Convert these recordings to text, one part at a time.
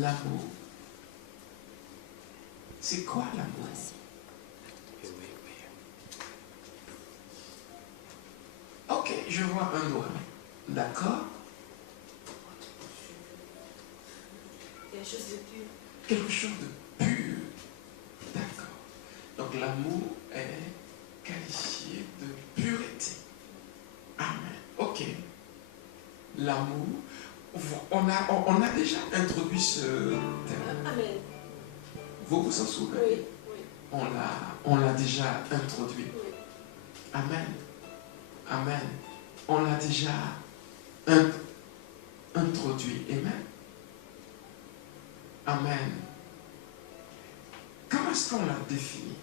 l'amour. C'est quoi l'amour? Ok, je vois un doigt. D'accord? Quelque chose de pur. Quelque chose de pur. D'accord. Donc l'amour est qualifié de pureté. Amen. Ok. L'amour. On a déjà introduit ce terme. Amen. Vous vous en souvenez? Oui, oui. On l'a déjà introduit. Oui. Amen. Amen. On l'a déjà introduit. Amen. Amen. Comment est-ce qu'on l'a défini?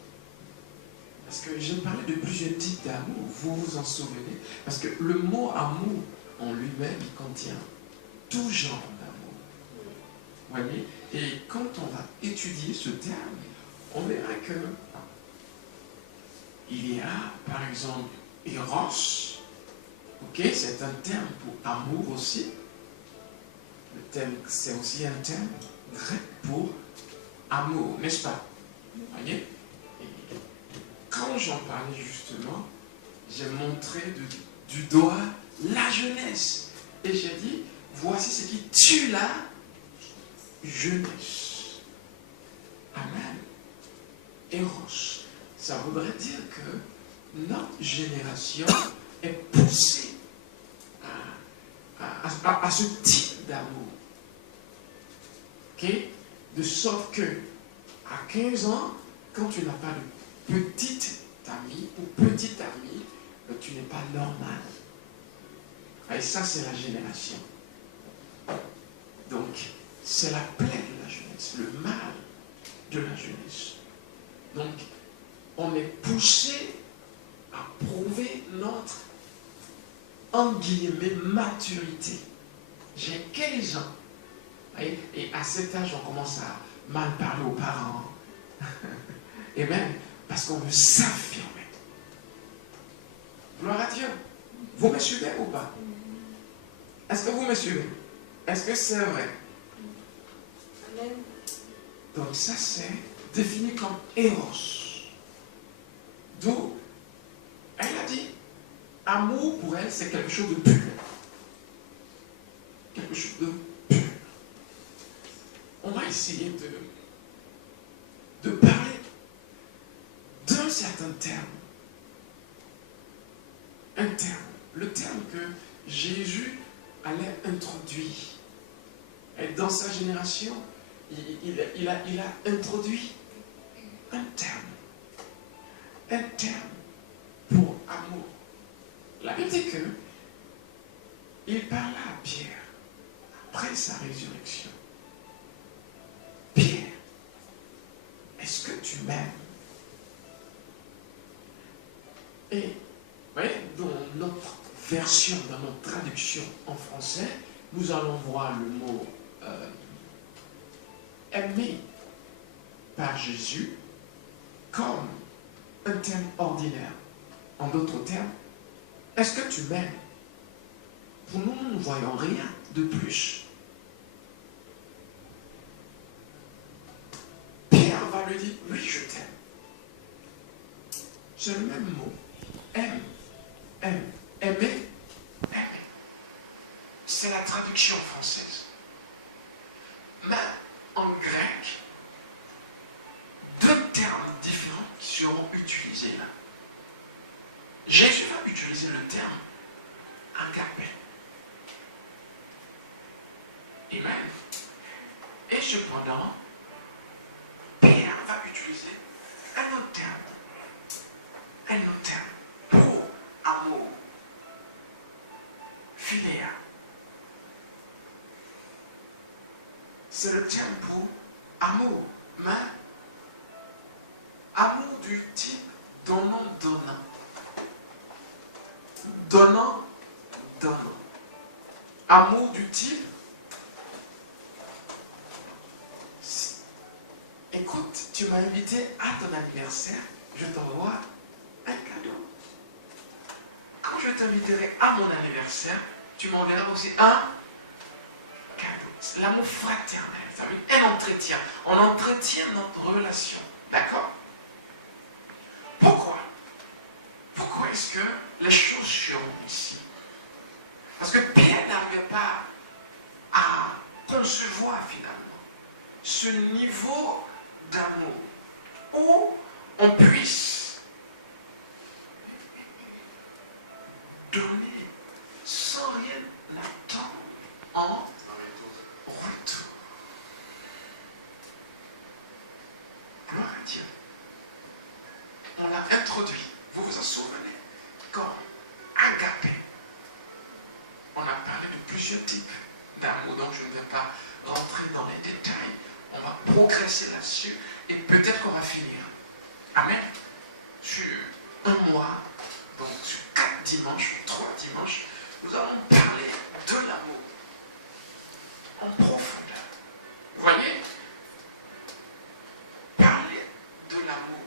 Parce que j'ai parlé de plusieurs types d'amour. Vous vous en souvenez? Parce que le mot amour en lui-même, il contient tout genre d'amour. Vous voyez? Et quand on va étudier ce terme, on verra que il y a, par exemple, Eros. Ok, c'est un terme pour amour aussi. Le terme, c'est aussi un terme grec pour amour, n'est-ce pas? Vous voyez? Et quand j'en parlais justement, j'ai montré du doigt la jeunesse. Et j'ai dit, voici ce qui tue la jeunesse. Amen. Eros. Ça voudrait dire que notre génération est poussée à ce type d'amour. Okay? De sorte que, à 15 ans, quand tu n'as pas de petite amie ou petit ami, tu n'es pas normal. Et ça, c'est la génération. Donc, c'est la plaie de la jeunesse, le mal de la jeunesse. Donc, on est poussé à prouver notre, entre guillemets, maturité. J'ai 15 ans. Et à cet âge, on commence à mal parler aux parents. Et même parce qu'on veut s'affirmer. Gloire à Dieu. Vous me suivez ou pas? Est-ce que vous me suivez? Est-ce que c'est vrai? Amen. Donc ça, c'est défini comme Eros. D'où elle a dit, amour pour elle, c'est quelque chose de pur. Quelque chose de pur. On va essayer de parler d'un certain terme. Un terme. Le terme que Jésus allait introduire. Et dans sa génération, il a introduit un terme. Un terme pour amour. La Bible dit que il parla à Pierre après sa résurrection. Pierre, est-ce que tu m'aimes? Et, vous voyez, dans notre version, dans notre traduction en français, nous allons voir le mot aimé par Jésus comme un terme ordinaire. En d'autres termes, est-ce que tu m'aimes? Pour nous, nous ne voyons rien de plus. Pierre va lui dire, oui, je t'aime. C'est le même mot. Aime, aime, aimer, aimer. C'est la traduction française. Mais en grec, deux termes différents qui seront utilisés là. Jésus va utiliser le terme agapé. Amen. Et cependant, Pierre va utiliser un autre terme. Un autre terme pour amour. Philéa. C'est le terme pour amour. Mais amour du type donnant-donnant. Donnant-donnant. Amour du type. Écoute, tu m'as invité à ton anniversaire, je t'envoie un cadeau. Quand je t'inviterai à mon anniversaire, tu m'enverras aussi un cadeau. C'est l'amour fraternel. Ça veut dire un entretien. On entretient notre relation. D'accord? Pourquoi? Pourquoi est-ce que les choses seront ici? Parce que Pierre n'arrivait pas à concevoir finalement ce niveau d'amour où on puisse donner sans rien attendre en retour. Gloire à Dieu. On l'a introduit. Vous vous en souvenez? Comme agapé. On a parlé de plusieurs types d'amour, donc je ne vais pas rentrer dans les détails. On va progresser là-dessus et peut-être qu'on va finir. Amen. Sur un mois, donc sur 4 dimanches, 3 dimanches, nous allons parler de l'amour en profondeur. Vous voyez? Parler de l'amour,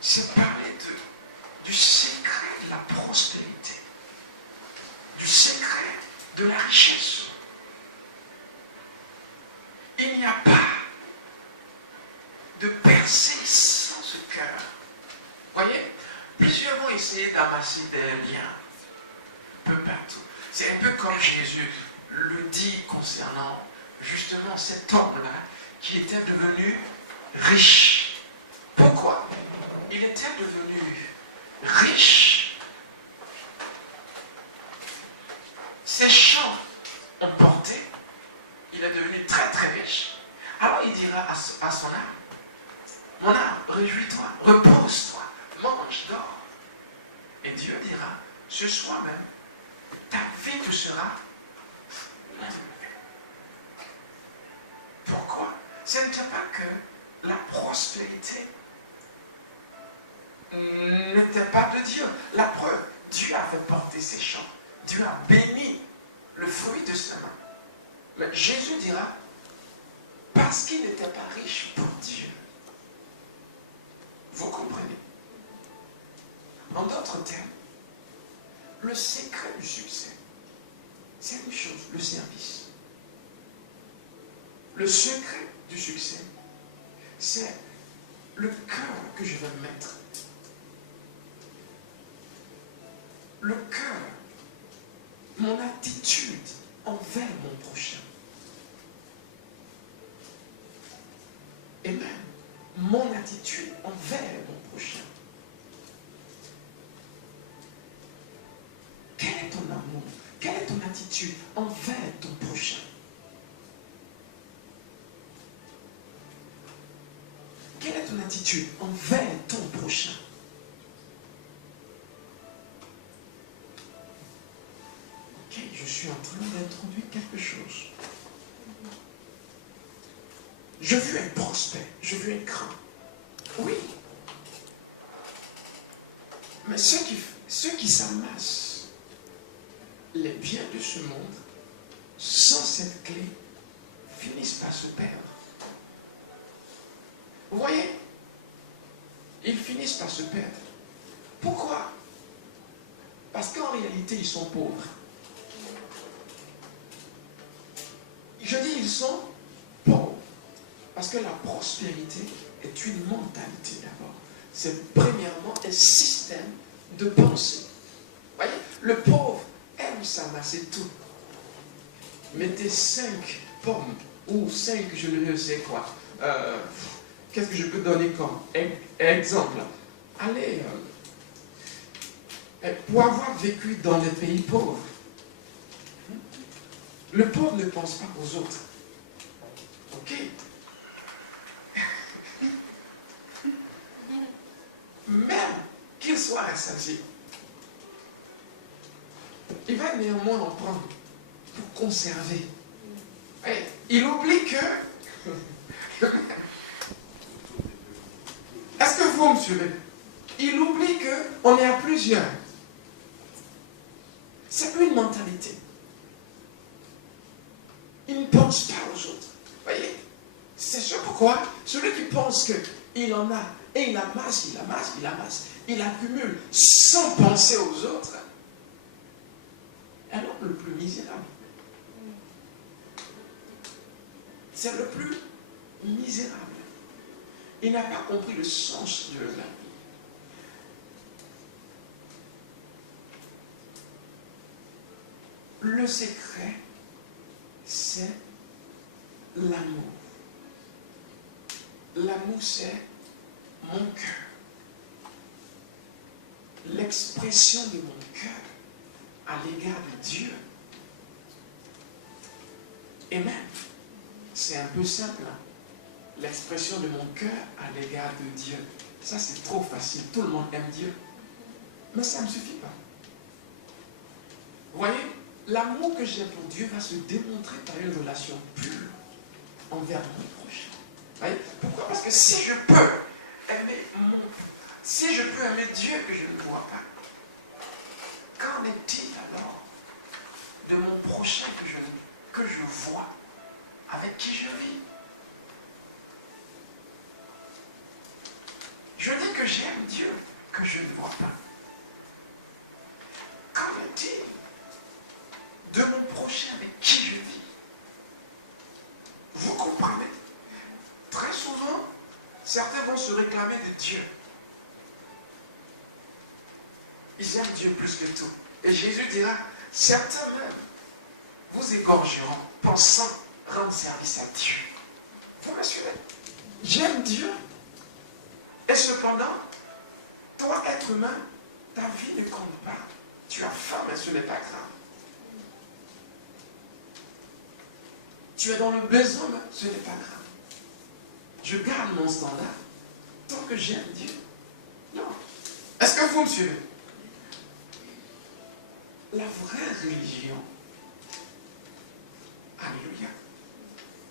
c'est parler du secret de la prospérité, du secret de la richesse. Il n'y a pas de percée sans ce cœur. Vous voyez? Plusieurs vont essayer d'amasser des biens un peu partout. C'est un peu comme Jésus le dit concernant justement cet homme-là qui était devenu riche. Pourquoi? Il était devenu riche. Ses champs ont porté. Il est devenu très très riche. Alors il dira à son âme, mon âme, réjouis-toi, repose-toi, mange, dors. Et Dieu dira, ce soir même, ta vie te sera renouvelée. Pourquoi? Ce n'était pas que la prospérité n'était pas de Dieu. La preuve, Dieu avait porté ses champs. Dieu a béni le fruit de ses mains. Mais Jésus dira, parce qu'il n'était pas riche pour Dieu. Vous comprenez? En d'autres termes, le secret du succès, c'est une chose, le service. Le secret du succès, c'est le cœur que je vais mettre. Le cœur, mon attitude envers mon prochain. Et même mon attitude envers mon prochain. Quel est ton amour? Quelle est ton attitude envers ton prochain? Quelle est ton attitude envers ton prochain? Ok, je suis en train d'introduire quelque chose. Je veux être prospère, je veux être grand. Oui. Mais ceux qui s'amassent les biens de ce monde, sans cette clé, finissent par se perdre. Vous voyez? Ils finissent par se perdre. Pourquoi? Parce qu'en réalité, ils sont pauvres. Je dis ils sont pauvres. Parce que la prospérité est une mentalité d'abord. C'est premièrement un système de pensée. Vous voyez? Le pauvre aime s'amasser tout. Mettez 5 pommes ou 5, je ne sais quoi. Qu'est-ce que je peux donner comme exemple? Allez, pour avoir vécu dans des pays pauvres, le pauvre ne pense pas aux autres. Ok? Même qu'il soit rassasié, il va néanmoins en prendre pour conserver. Et il oublie que... Est-ce que vous me suivez? Il oublie qu'on est à plusieurs. C'est une mentalité. Il ne pense pas aux autres. Voyez? C'est ce pourquoi celui qui pense qu'il en a et il amasse, il accumule sans penser aux autres, est l'homme le plus misérable. C'est le plus misérable. Il n'a pas compris le sens de la vie. Le secret, c'est l'amour. L'amour, c'est mon cœur. L'expression de mon cœur à l'égard de Dieu. Et même, c'est un peu simple, hein? L'expression de mon cœur à l'égard de Dieu. Ça, c'est trop facile. Tout le monde aime Dieu. Mais ça ne suffit pas. Vous voyez, l'amour que j'ai pour Dieu va se démontrer par une relation pure envers mon prochain. Vous voyez? Pourquoi? Parce que si je peux aimer Dieu que je ne vois pas, qu'en est-il alors de mon prochain que je vois, avec qui je vis? Je dis que j'aime Dieu que je ne vois pas. Qu'en est-il de mon prochain avec qui je vis? Vous comprenez? Très souvent, certains vont se réclamer de Dieu. Ils aiment Dieu plus que tout. Et Jésus dira, certains même vous égorgeront, pensant rendre service à Dieu. Vous me suivez? J'aime Dieu. Et cependant, toi, être humain, ta vie ne compte pas. Tu as faim, mais ce n'est pas grave. Tu es dans le besoin, mais ce n'est pas grave. Je garde mon standard tant que j'aime Dieu. Non. Est-ce que vous me suivez? La vraie religion, alléluia.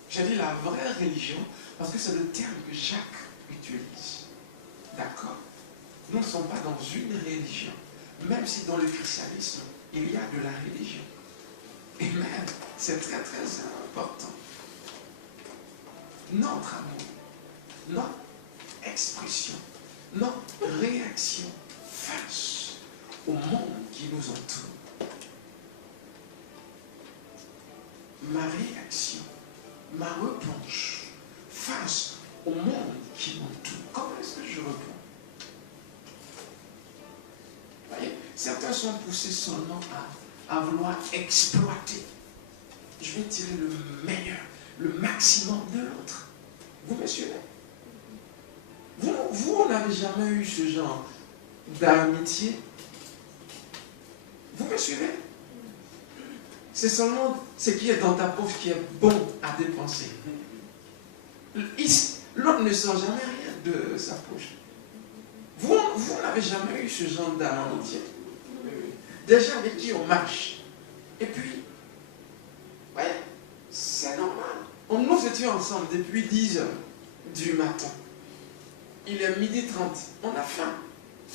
J'ai dit la vraie religion parce que c'est le terme que Jacques utilise. D'accord? Nous ne sommes pas dans une religion. Même si dans le christianisme, il y a de la religion. Et même, c'est très très important. Notre amour, notre expression, notre réaction face au monde qui nous entoure. Ma réaction, ma réponse face au monde qui m'entoure. Comment est-ce que je réponds? Vous voyez, certains sont poussés seulement à vouloir exploiter. Je vais tirer le meilleur, le maximum de l'autre. Vous me suivez? Vous n'avez jamais eu ce genre d'amitié? Vous me suivez? C'est seulement ce qui est dans ta poche qui est bon à dépenser. L'autre ne sort jamais rien de sa poche. Vous n'avez jamais eu ce genre d'amitié? Des gens avec qui on marche. Et puis, ouais, c'est normal. Nous étions ensemble depuis 10 heures du matin. Il est 12h30. On a faim.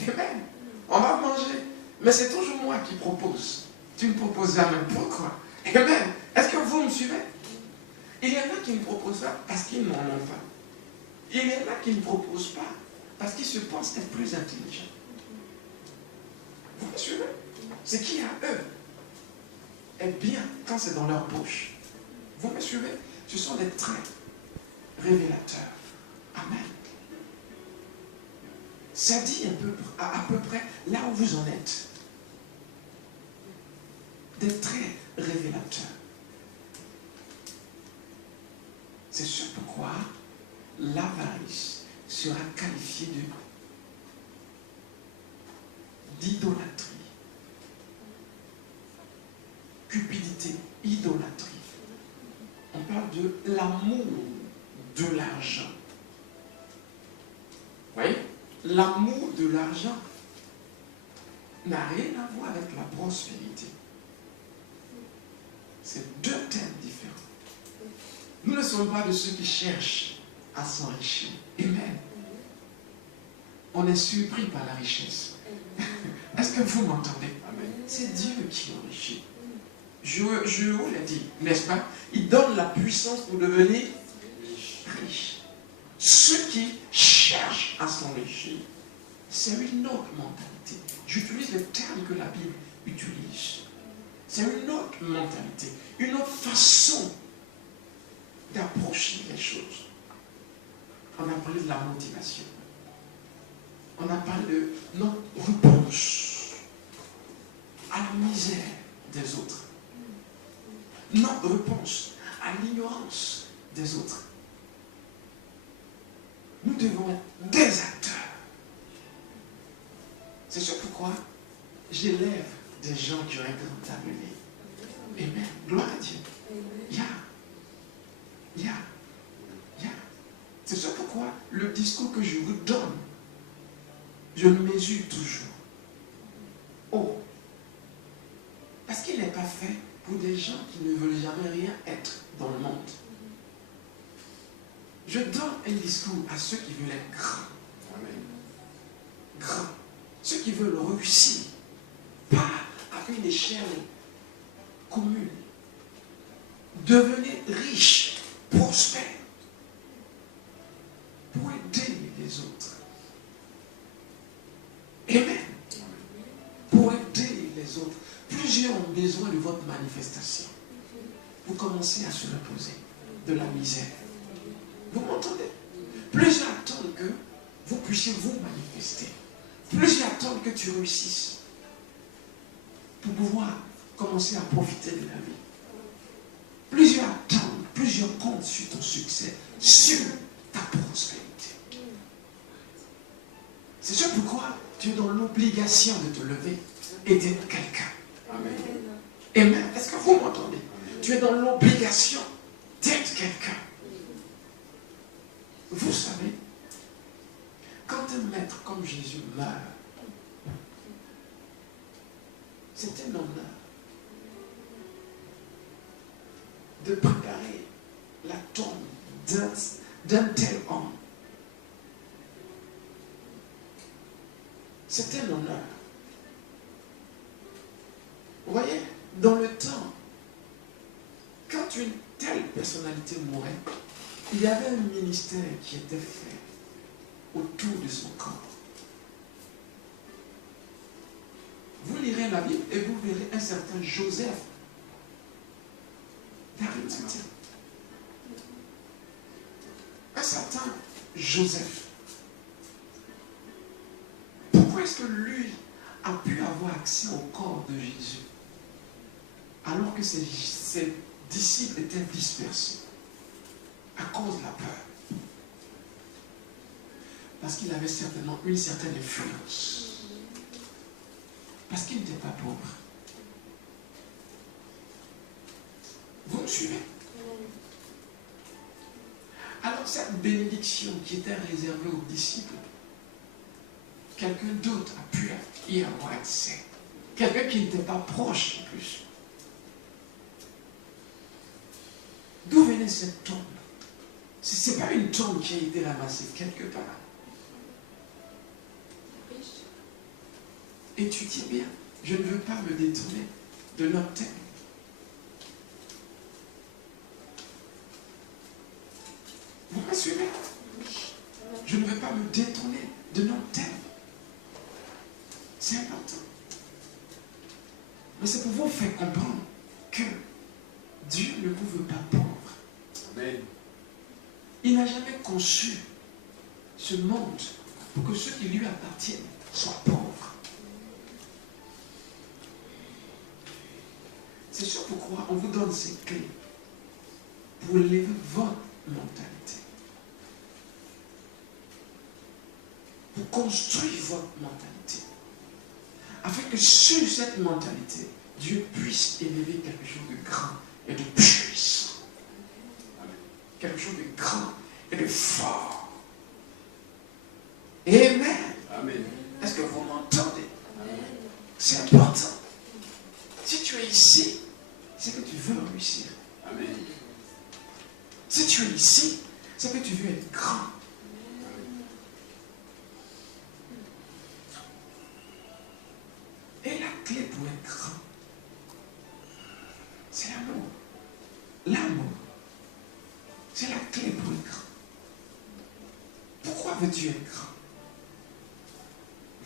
Amen. On va manger. Mais c'est toujours moi qui propose. Tu ne proposes jamais. Pourquoi? Amen. Est-ce que vous me suivez? Il y en a qui ne proposent pas parce qu'ils n'en ont pas. Il y en a qui ne proposent pas parce qu'ils se pensent être plus intelligents. Vous me suivez? Ce qui à eux est bien quand c'est dans leur bouche. Vous me suivez? Ce sont des traits révélateurs. Amen. Ça dit à peu près là où vous en êtes. Des traits révélateurs. C'est ce pourquoi l'avarice sera qualifiée d'idolâtrie. Cupidité, idolâtrie. On parle de l'amour de l'argent. Vous voyez? L'amour de l'argent n'a rien à voir avec la prospérité. C'est deux thèmes différents. Nous ne sommes pas de ceux qui cherchent à s'enrichir. Amen. On est surpris par la richesse. Est-ce que vous m'entendez? C'est Dieu qui enrichit. Je vous l'ai dit, n'est-ce pas? Il donne la puissance pour devenir riche. Ceux qui cherchent à s'enrichir, c'est une autre mentalité. J'utilise les termes que la Bible utilise. C'est une autre mentalité, une autre façon d'approcher les choses. On a parlé de la motivation. On a parlé de non-réponse à la misère des autres. Non-réponse à l'ignorance des autres. Nous devons être des acteurs. C'est ce pourquoi j'élève des gens qui ont un grand avenir. Amen. Gloire à Dieu. C'est ce pourquoi le discours que je vous donne, je le mesure toujours. Oh, parce qu'il n'est pas fait pour des gens qui ne veulent jamais rien être dans le monde. Je donne un discours à ceux qui veulent être grands. Amen. Grands. Ceux qui veulent réussir. Pas à une échelle commune. Devenez riches, prospères. Pour aider les autres. Amen. Pour aider les autres. Plusieurs ont besoin de votre manifestation. Vous commencez à se reposer de la misère. Vous m'entendez? Plusieurs attendent que vous puissiez vous manifester. Plusieurs attendent que tu réussisses pour pouvoir commencer à profiter de la vie. Plusieurs attendent, plusieurs comptent sur ton succès, sur ta prospérité. C'est ce pourquoi tu es dans l'obligation de te lever et d'être quelqu'un. Amen. Amen. Est-ce que vous m'entendez? Tu es dans l'obligation d'être quelqu'un. Vous savez, quand un maître comme Jésus meurt, c'est un honneur de préparer la tombe d'un tel homme. C'est un honneur. Vous voyez, dans le temps, quand une telle personnalité mourait, il y avait un ministère qui était fait autour de son corps. Vous lirez la Bible et vous verrez un certain Joseph d'Arimathie. Un certain Joseph. Pourquoi est-ce que lui a pu avoir accès au corps de Jésus alors que ses disciples étaient dispersés à cause de la peur? Parce qu'il avait certainement une certaine influence. Parce qu'il n'était pas pauvre. Vous me suivez? Alors cette bénédiction qui était réservée aux disciples, quelqu'un d'autre a pu y avoir accès. Quelqu'un qui n'était pas proche en plus. D'où venait cette tombe? Ce n'est pas une tombe qui a été ramassée quelque part. Étudiez bien. Je ne veux pas me détourner de notre thème. Vous me suivez? Je ne veux pas me détourner de notre thème. C'est important. Mais c'est pour vous faire comprendre que Dieu ne vous veut pas pauvre. Amen. Il n'a jamais conçu ce monde pour que ceux qui lui appartiennent soient pauvres. C'est ce pourquoi on vous donne ces clés pour élever votre mentalité. Pour construire votre mentalité. Afin que sur cette mentalité, Dieu puisse élever quelque chose de grand et de puissant. Quelque chose de grand et de fort. Amen. Amen. Est-ce que vous m'entendez? C'est important. Si tu es ici, c'est que tu veux réussir. Amen. Si tu es ici, c'est que tu veux être grand. Et la clé pour être grand, c'est l'amour. L'amour, c'est la clé pour être grand. Pourquoi veux-tu être grand?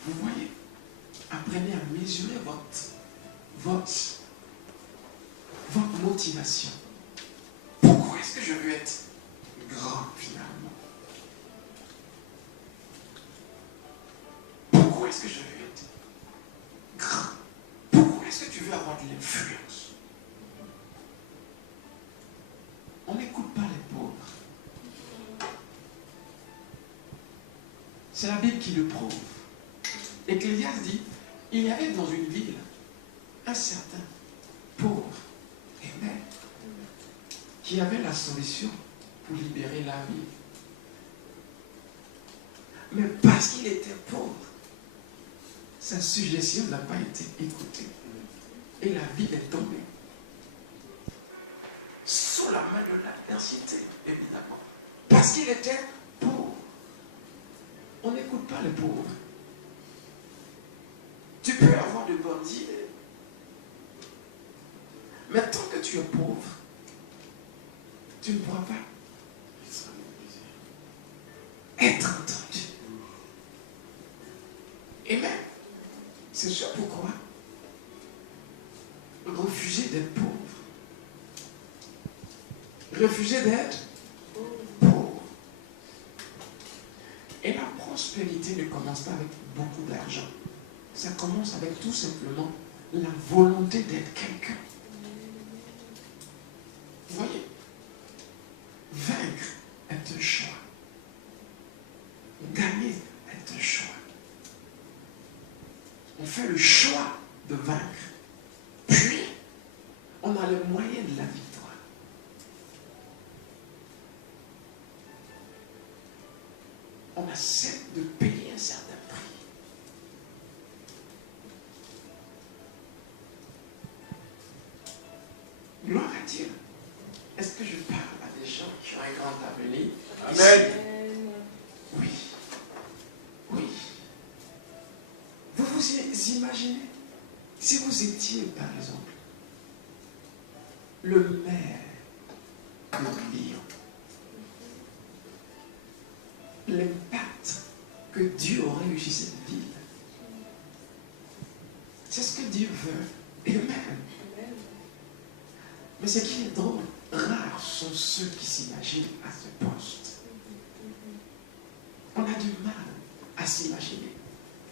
Vous voyez, apprenez à mesurer votre motivation. Pourquoi est-ce que je veux être grand finalement? Pourquoi est-ce que je veux être grand? Pourquoi est-ce que tu veux avoir de l'influence? On n'écoute pas les pauvres. C'est la Bible qui le prouve. Ecclésiaste dit, il y avait dans une ville un certain pauvre et maître qui avait la solution pour libérer la vie. Mais parce qu'il était pauvre, sa suggestion n'a pas été écoutée. Et la ville est tombée. Sous la main de l'adversité, évidemment. Parce qu'il était pauvre. On n'écoute pas les pauvres. Tu peux avoir de bonnes idées. Mais tant que tu es pauvre, tu ne pourras pas être entendu. Et même, c'est sûr pourquoi refuser d'être pauvre. Refuser d'être pauvre. Et la prospérité ne commence pas avec beaucoup d'argent. Ça commence avec tout simplement la volonté d'être quelqu'un. Vous voyez, vaincre est un choix. Gagner est un choix. On fait le choix de vaincre. Puis, on a les moyens de la victoire. On accepte de payer un certain prix. Gloire à Dieu. Est-ce que je parle à des gens qui ont un grand avenir? Amen. Oui. Oui. Vous vous imaginez si vous étiez, par exemple, le maire de Lyon, l'impact que Dieu aurait eu sur cette ville. C'est ce que Dieu veut. Amen. Mais ce qui est drôle, rares sont ceux qui s'imaginent à ce poste. On a du mal à s'imaginer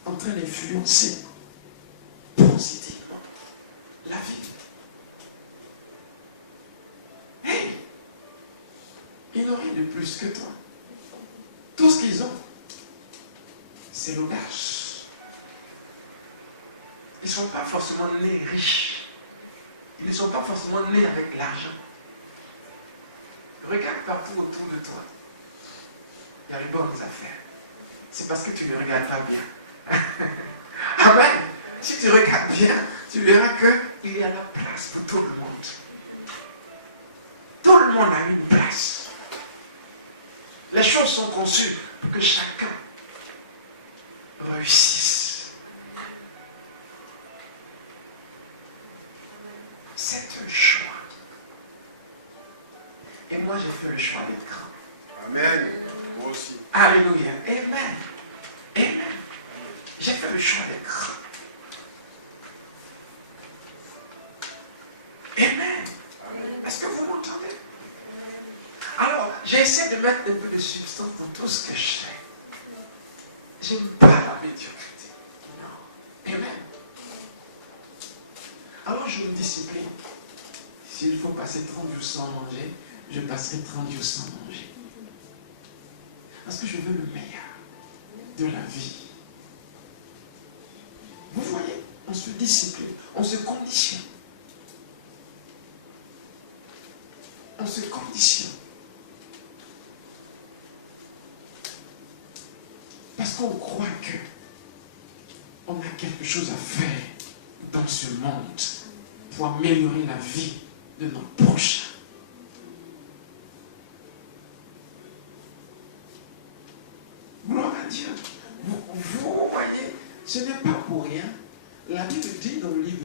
en train d'influencer positivement la vie. Hey! Ils n'ont rien de plus que toi. Tout ce qu'ils ont, c'est l'audace. Ils ne sont pas forcément nés riches. Ils ne sont pas forcément nés avec l'argent. Regarde partout autour de toi. Il y a les bonnes affaires. C'est parce que tu ne regardes pas bien. Amen. Si tu regardes bien, tu verras qu'il y a la place pour tout le monde. Tout le monde a une place. Les choses sont conçues pour que chacun réussisse. C'est un choix. Et moi, j'ai fait le choix d'être grand. Amen. Moi aussi. Alléluia. Amen. Amen. J'ai fait le choix d'être grand. Amen. Est-ce que vous m'entendez? Alors, j'essaie de mettre un peu de substance dans tout ce que je fais. J'aime pas la médiocrité. Non. Amen. Alors, je me discipline. S'il faut passer 30 jours sans manger, je passerai 30 jours sans manger. Parce que je veux le meilleur de la vie. Vous voyez, on se discipline, on se conditionne. On se conditionne. Parce qu'on croit que on a quelque chose à faire dans ce monde pour améliorer la vie de nos prochains. Gloire à Dieu. Vous voyez, ce n'est pas pour rien. La Bible dit dans le livre